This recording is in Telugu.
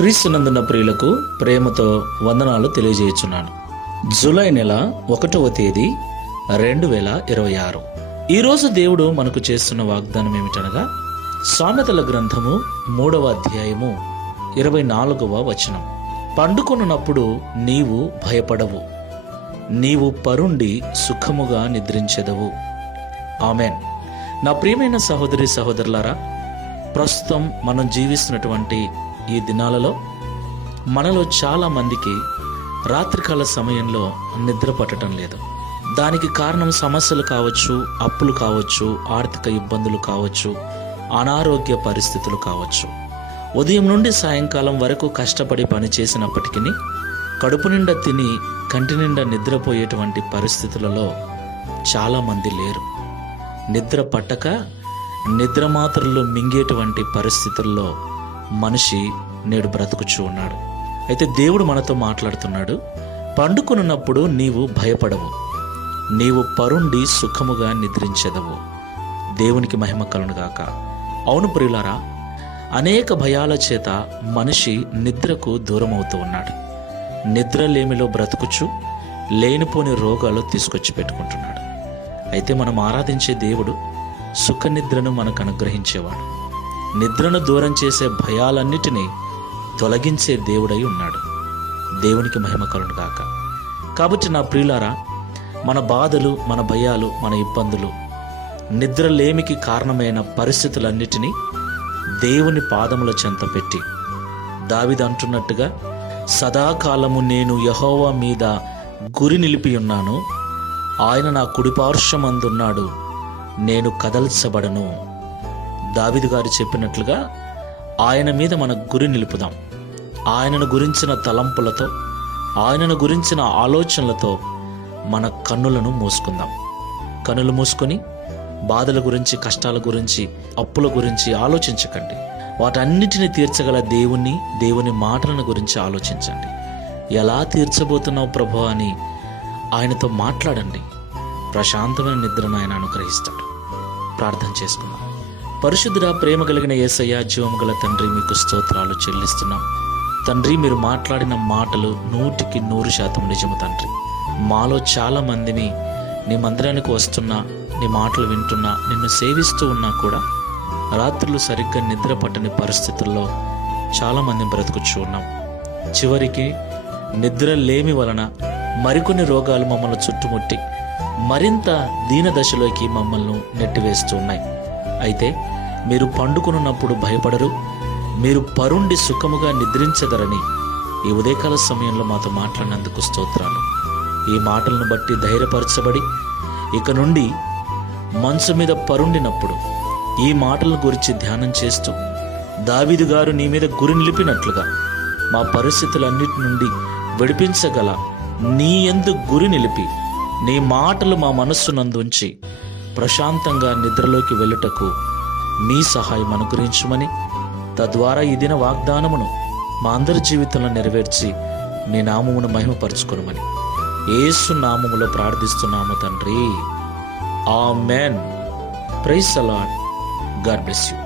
క్రీస్తునందున్న ప్రియులకు ప్రేమతో వందనాలు తెలియజేయుచున్నాను. జూలై నెల 1వ తేదీ 2026. ఈరోజు దేవుడు మనకు చేస్తున్న వాగ్దానం ఏమిటనగా సామెతల గ్రంథము 3వ అధ్యాయము 24వ వచనం. పండుకొనున్నప్పుడు నీవు భయపడవు, నీవు పరుండి సుఖముగా నిద్రించెదవు. ఆమెన్. నా ప్రియమైన సహోదరి సహోదరులారా, ప్రస్తుతం మనం జీవిస్తున్నటువంటి ఈ దినాలలో మనలో చాలా మందికి రాత్రికాల సమయంలో నిద్ర పట్టడం లేదు. దానికి కారణం సమస్యలు కావచ్చు, అప్పులు కావచ్చు, ఆర్థిక ఇబ్బందులు కావచ్చు, అనారోగ్య పరిస్థితులు కావచ్చు. ఉదయం నుండి సాయంకాలం వరకు కష్టపడి పని చేసినప్పటికీ కడుపు నిండా తిని కంటి నిండా నిద్రపోయేటువంటి పరిస్థితులలో చాలామంది లేరు. నిద్ర పట్టక నిద్ర మాత్రలు మింగేటువంటి పరిస్థితుల్లో మనిషి నేడు బ్రతుకుచూ ఉన్నాడు. అయితే దేవుడు మనతో మాట్లాడుతున్నాడు. పండుకొనున్నప్పుడు నీవు భయపడవు, నీవు పరుండి సుఖముగా నిద్రించెదవు. దేవునికి మహిమ కలుగునుగాక. అవును ప్రియులారా, అనేక భయాల చేత మనిషి నిద్రకు దూరమవుతూ ఉన్నాడు. నిద్రలేమిలో బ్రతుకుచు లేనిపోని రోగాలు తీసుకొచ్చి పెట్టుకుంటున్నాడు. అయితే మనం ఆరాధించే దేవుడు సుఖ నిద్రను మనకు అనుగ్రహించేవాడు. నిద్రను దూరం చేసే భయాలన్నిటినీ తొలగించే దేవుడై ఉన్నాడు. దేవునికి మహిమ కలుగునుగాక. కాబట్టి నా ప్రియులారా, మన బాధలు, మన భయాలు, మన ఇబ్బందులు, నిద్రలేమికి కారణమైన పరిస్థితులన్నిటినీ దేవుని పాదముల చెంత పెట్టి దావీదు అంటున్నట్టుగా, సదాకాలము నేను యెహోవా మీద గురి నిలిపి ఉన్నాను, ఆయన నా కుడిపార్శ్వమందున్నాడు, నేను కదల్చబడను. దావీదు గారు చెప్పినట్లుగా ఆయన మీద మన గురి నిలుపుదాం. ఆయనను గురించిన తలంపులతో, ఆయనను గురించిన ఆలోచనలతో మన కన్నులను మూసుకుందాం. కన్నులు మూసుకొని బాధల గురించి, కష్టాల గురించి, అప్పుల గురించి ఆలోచించకండి. వాటన్నిటిని తీర్చగల దేవుని మాటలను గురించి ఆలోచించండి. ఎలా తీర్చబోతున్నావు ప్రభు అని ఆయనతో మాట్లాడండి. ప్రశాంతమైన నిద్రను ఆయన అనుగ్రహిస్తాడు. ప్రార్థన చేసుకుందాం. పరిశుద్ధుడా, ప్రేమ కలిగిన యేసయ్య, జీవము గల తండ్రి, మీకు స్తోత్రాలు చెల్లిస్తున్నాం. తండ్రి, మీరు మాట్లాడిన మాటలు 100% నిజము తండ్రి. మాలో చాలా మందిని నీ మందిరానికి వస్తున్నా, నీ మాటలు వింటున్నా, నిన్ను సేవిస్తూ ఉన్నా కూడా రాత్రులు సరిగ్గా నిద్ర పట్టని పరిస్థితుల్లో చాలామంది బ్రతుకుచూ ఉన్నాం. చివరికి నిద్ర లేమి వలన మరికొన్ని రోగాలు మమ్మల్ని చుట్టుముట్టి మరింత దీన దశలోకి మమ్మల్ని నెట్టివేస్తూ ఉన్నాయి. అయితే మీరు పండుకొనున్నప్పుడు భయపడరు, మీరు పరుండి సుఖముగా నిద్రించదరని ఈ ఉదయకాల సమయంలో మాతో మాట్లాడినందుకు స్తోత్రాలు. ఈ మాటలను బట్టి ధైర్యపరచబడి ఇక నుండి మనసు మీద పరుండినప్పుడు ఈ మాటలను గురించి ధ్యానం చేస్తూ దావీదు గారు నీ మీద గురి నిలిపినట్లుగా మా పరిస్థితులన్నిటి నుండి విడిపించగల నీ యందు గురి నిలిపి నీ మాటలు మా మనస్సునందుంచి ప్రశాంతంగా నిద్రలోకి వెళ్ళుటకు మీ సహాయం అనుగ్రహించమని, తద్వారా ఈ దిన వాగ్దానమును మా అందరి జీవితంలో నెరవేర్చి నీ నామమును మహిమపరచుకొనుమని యేసు నామములో ప్రార్థిస్తున్నాము తండ్రి. Amen. Praise the lord. God bless you.